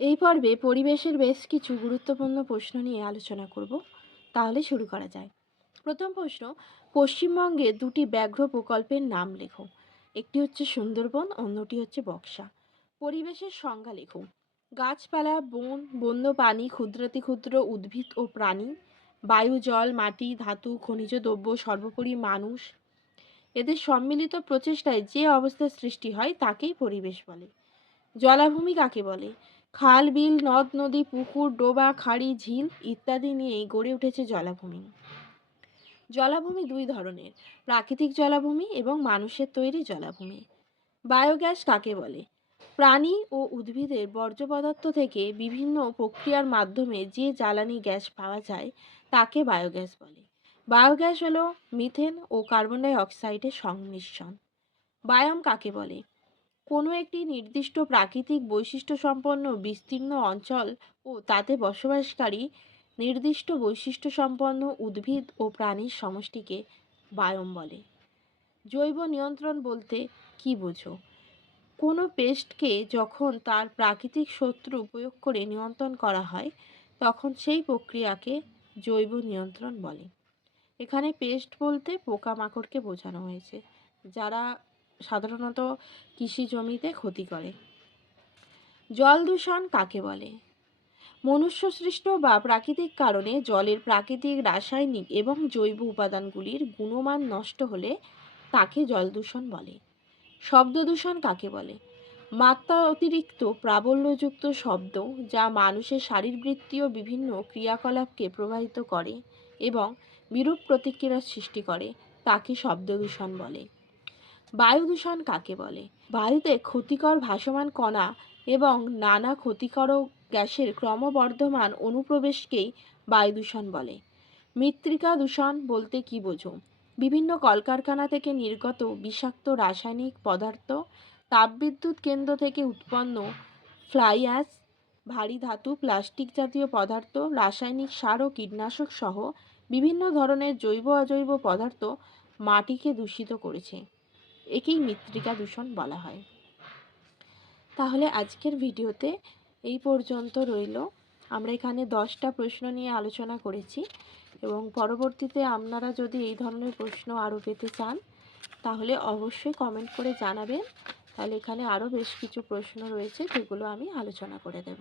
এই পর্বে পরিবেশের বেশ কিছু গুরুত্বপূর্ণ প্রশ্ন নিয়ে আলোচনা করব। তাহলে শুরু করা যায়। প্রথম প্রশ্ন, পশ্চিমবঙ্গে দুটি ব্যাঘ্র প্রকল্পের নাম লেখো। একটি হচ্ছে সুন্দরবন, অন্যটি হচ্ছে বক্সা। পরিবেশের সংজ্ঞা লেখো। গাছপালা, বন, বন্য প্রাণী, ক্ষুদ্রাতি ক্ষুদ্র উদ্ভিদ ও প্রাণী, বায়ু, জল, মাটি, ধাতু, খনিজ দ্রব্য, সর্বোপরি মানুষ, এদের সম্মিলিত প্রচেষ্টায় যে অবস্থার সৃষ্টি হয় তাকেই পরিবেশ বলে। জলাভূমি কাকে বলে? খাল, বিল, নদ নদী, পুকুর, ডোবা, খাড়ি, ঝিল ইত্যাদি নিয়েই গড়ে উঠেছে জলাভূমি। জলাভূমি দুই ধরনের, প্রাকৃতিক জলাভূমি এবং মানুষের তৈরি জলাভূমি। বায়োগ্যাস কাকে বলে? প্রাণী ও উদ্ভিদের বর্জ্য পদার্থ থেকে বিভিন্ন প্রক্রিয়ার মাধ্যমে যে জ্বালানি গ্যাস পাওয়া যায় তাকে বায়োগ্যাস বলে। বায়োগ্যাস হলো মিথেন ও কার্বন ডাই অক্সাইডের সংমিশ্রণ। বায়োম কাকে বলে? কোনো একটি নির্দিষ্ট প্রাকৃতিক বৈশিষ্ট্যসম্পন্ন বিস্তীর্ণ অঞ্চল ও তাতে বসবাসকারী নির্দিষ্ট বৈশিষ্ট্যসম্পন্ন উদ্ভিদ ও প্রাণীর সমষ্টিকে বায়োম বলে। জৈব নিয়ন্ত্রণ বলতে কী বোঝো? কোনো পেস্টকে যখন তার প্রাকৃতিক শত্রু প্রয়োগ করে নিয়ন্ত্রণ করা হয় তখন সেই প্রক্রিয়াকে জৈব নিয়ন্ত্রণ বলে। এখানে পেস্ট বলতে পোকামাকড়কে বোঝানো হয়েছে, যারা সাধারণত কৃষি জমিতে ক্ষতি করে। জল দূষণ কাকে বলে? মনুষ্য সৃষ্ট বা প্রাকৃতিক কারণে জলের প্রাকৃতিক, রাসায়নিক এবং জৈব উপাদানগুলির গুণমান নষ্ট হলে তাকে জল দূষণ বলে। শব্দ দূষণ কাকে বলে? মাত্রা অতিরিক্ত প্রাবল্যযুক্ত শব্দ যা মানুষের শারীরবৃত্তীয় বিভিন্ন ক্রিয়াকলাপকে প্রভাবিত করে এবং বিরূপ প্রতিক্রিয়ার সৃষ্টি করে তাকে শব্দ দূষণ বলে। বায়ু দূষণ কাকে বলে? বায়ুতে ক্ষতিকর ভাসমান কণা এবং নানা ক্ষতিকারক গ্যাসের ক্রমবর্ধমান অনুপ্রবেশকেই বায়ু দূষণ বলে। মৃত্তিকা দূষণ বলতে কী বোঝো? বিভিন্ন কলকারখানা থেকে নির্গত বিষাক্ত রাসায়নিক পদার্থ, তাপবিদ্যুৎ কেন্দ্র থেকে উৎপন্ন ফ্লাই অ্যাশ, ভারী ধাতু, প্লাস্টিক জাতীয় পদার্থ, রাসায়নিক সার ও কীটনাশক সহ বিভিন্ন ধরনের জৈব অজৈব পদার্থ মাটিকে দূষিত করেছে। একেই মৃত্তিকা দূষণ বলা হয়। তাহলে আজকের ভিডিওতে এই পর্যন্ত রইল। আমরা এখানে 10টা প্রশ্ন নিয়ে আলোচনা করেছি এবং পরবর্তীতে আপনারা যদি এই ধরনের প্রশ্ন আরও পেতে চান তাহলে অবশ্যই কমেন্ট করে জানাবেন। তাহলে এখানে আরও বেশ কিছু প্রশ্ন রয়েছে যেগুলো আমি আলোচনা করে দেব।